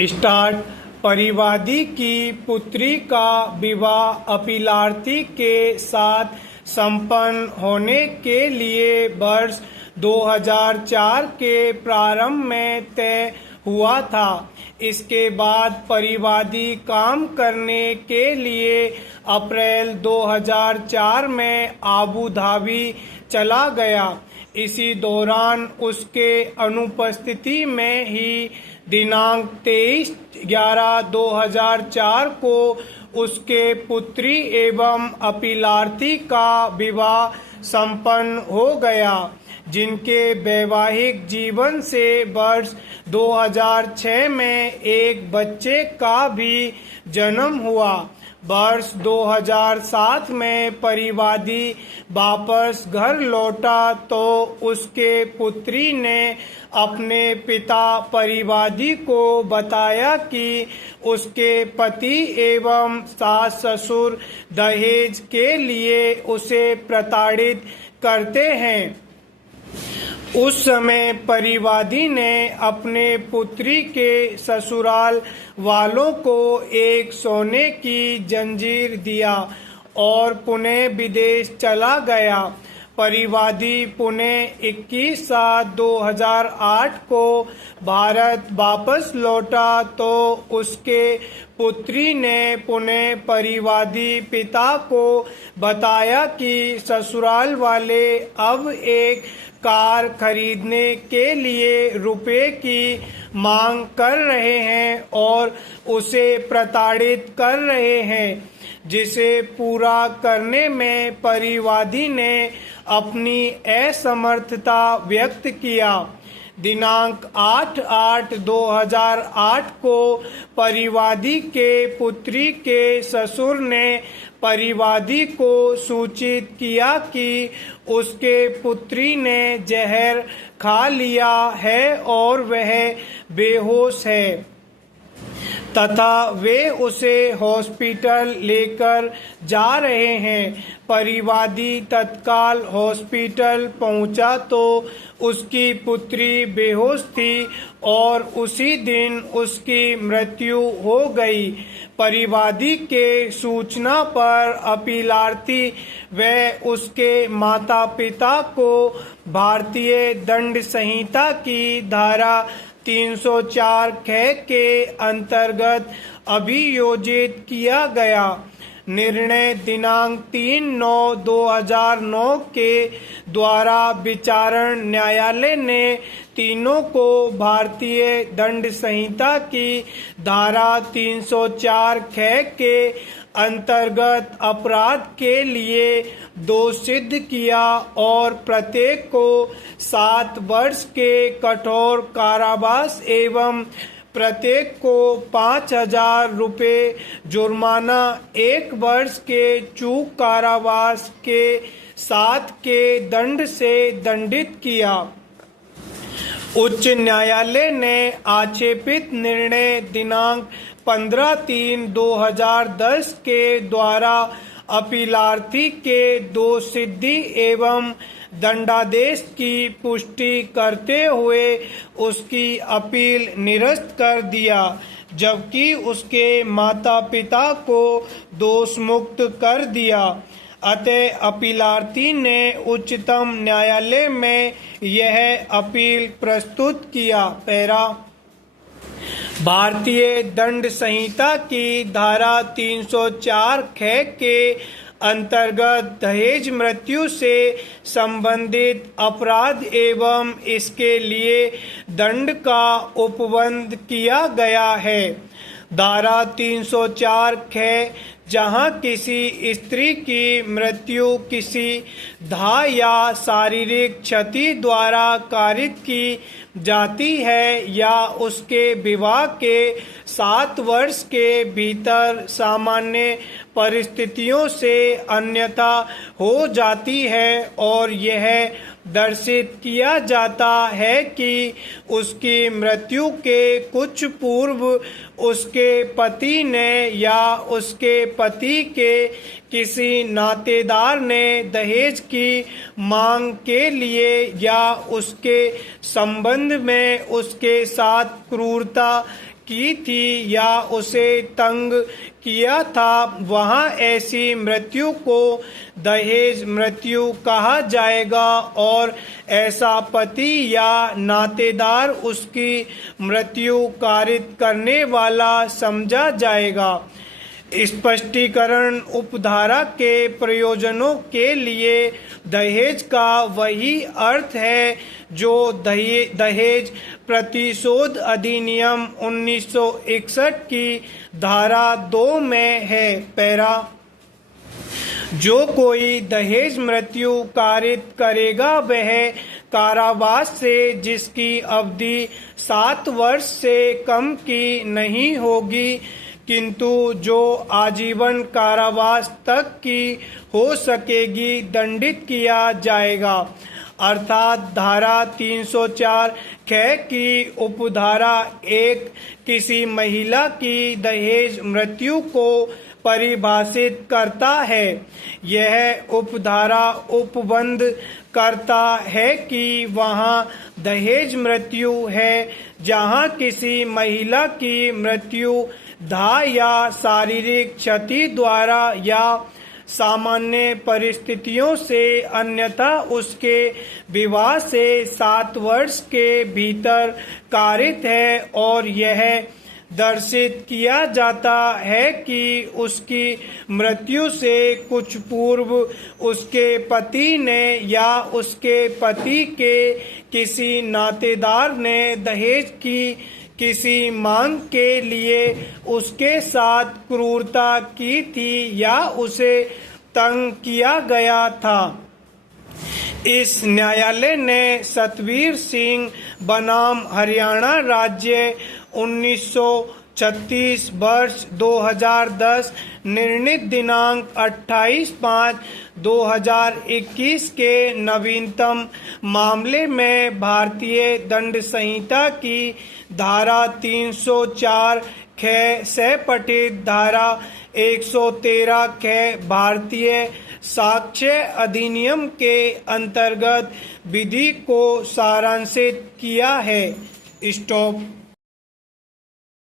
Start. परिवादी की पुत्री का विवाह अपीलार्थी के साथ संपन्न होने के लिए वर्ष 2004 के प्रारंभ में तय हुआ था। इसके बाद परिवादी काम करने के लिए अप्रैल 2004 में आबू धाबी चला गया। इसी दौरान उसके अनुपस्थिति में ही दिनांक 23/11/2004 को उसके पुत्री एवं अपीलार्थी का विवाह संपन्न हो गया, जिनके वैवाहिक जीवन से वर्ष 2006 में एक बच्चे का भी जन्म हुआ। वर्ष 2007 में परिवादी वापस घर लौटा तो उसके पुत्री ने अपने पिता परिवादी को बताया कि उसके पति एवं सास ससुर दहेज के लिए उसे प्रताड़ित करते हैं। उस समय परिवादी ने अपने पुत्री के ससुराल वालों को एक सोने की जंजीर दिया और पुणे विदेश चला गया। परिवादी पुणे 21/7/2008 को भारत वापस लौटा तो उसके पुत्री ने पुणे परिवादी पिता को बताया कि ससुराल वाले अब एक कार खरीदने के लिए रुपए की मांग कर रहे हैं और उसे प्रताड़ित कर रहे हैं, जिसे पूरा करने में परिवादी ने अपनी असमर्थता व्यक्त किया। दिनांक 8/8/2008 को परिवादी के पुत्री के ससुर ने परिवादी को सूचित किया कि उसके पुत्री ने जहर खा लिया है और वह बेहोश है तथा वे उसे हॉस्पिटल लेकर जा रहे हैं। परिवादी तत्काल हॉस्पिटल पहुंचा तो उसकी पुत्री बेहोश थी और उसी दिन उसकी मृत्यु हो गई। परिवादी के सूचना पर अपीलार्थी व उसके माता पिता को भारतीय दंड संहिता की धारा 304 के अंतर्गत अभियोजित किया गया। निर्णय दिनांक 3/9/2009 के द्वारा विचारण न्यायालय ने तीनों को भारतीय दंड संहिता की धारा 304 के अंतर्गत अपराध के लिए दोष सिद्ध किया और प्रत्येक को 7 वर्ष के कठोर कारावास एवं प्रत्येक को 5,000 रुपये जुर्माना, 1 वर्ष के चूक कारावास के साथ के दंड से दंडित किया। उच्च न्यायालय ने आक्षेपित निर्णय दिनांक 15/3/2010 के द्वारा अपीलार्थी के दोष सिद्धि एवं दंडादेश की पुष्टि करते हुए उसकी अपील निरस्त कर दिया, जबकि उसके माता पिता को दोष मुक्त कर दिया। अतः अपीलार्थी ने उच्चतम न्यायालय में यह अपील प्रस्तुत किया। पैरा भारतीय दंड संहिता की धारा 304 के अंतर्गत दहेज मृत्यु से संबंधित अपराध एवं इसके लिए दंड का उपबंध किया गया है। धारा 304 जहां किसी स्त्री की मृत्यु किसी दाह या शारीरिक क्षति द्वारा कारित की जाती है या उसके विवाह के 7 वर्ष के भीतर सामान्य परिस्थितियों से अन्यथा हो जाती है और यह दर्शित किया जाता है कि उसकी मृत्यु के कुछ पूर्व उसके पति ने या उसके पति के किसी नातेदार ने दहेज की मांग के लिए या उसके संबंध में उसके साथ क्रूरता की थी या उसे तंग किया था, वहाँ ऐसी मृत्यु को दहेज मृत्यु कहा जाएगा और ऐसा पति या नातेदार उसकी मृत्यु कारित करने वाला समझा जाएगा। स्पष्टीकरण उपधारा के प्रयोजनों के लिए दहेज का वही अर्थ है जो दहेज प्रतिशोध अधिनियम 1961 की धारा 2 में है। पैरा, जो कोई दहेज मृत्यु कारित करेगा वह कारावास से जिसकी अवधि 7 वर्ष से कम की नहीं होगी, किंतु जो आजीवन कारावास तक की हो सकेगी, दंडित किया जाएगा। अर्थात धारा 304 ख की उपधारा 1 किसी महिला की दहेज मृत्यु को परिभाषित करता है। यह उपधारा उपबंध करता है कि वहाँ दहेज मृत्यु है जहाँ किसी महिला की मृत्यु दाह या शारीरिक क्षति द्वारा या सामान्य परिस्थितियों से अन्यथा उसके विवाह से 7 वर्ष के भीतर कारित है और यह दर्शित किया जाता है कि उसकी मृत्यु से कुछ पूर्व उसके पति ने या उसके पति के किसी नातेदार ने दहेज की किसी मांग के लिए उसके साथ क्रूरता की थी या उसे तंग किया गया था। इस न्यायालय ने सतवीर सिंह बनाम हरियाणा राज्य 1936 वर्ष 2010 निर्णित दिनांक 28/5/2021 के नवीनतम मामले में भारतीय दंड संहिता की धारा 304 ख से पठित धारा 113 ख भारतीय साक्ष्य अधिनियम के अंतर्गत विधि को सारांशित किया है। स्टॉप।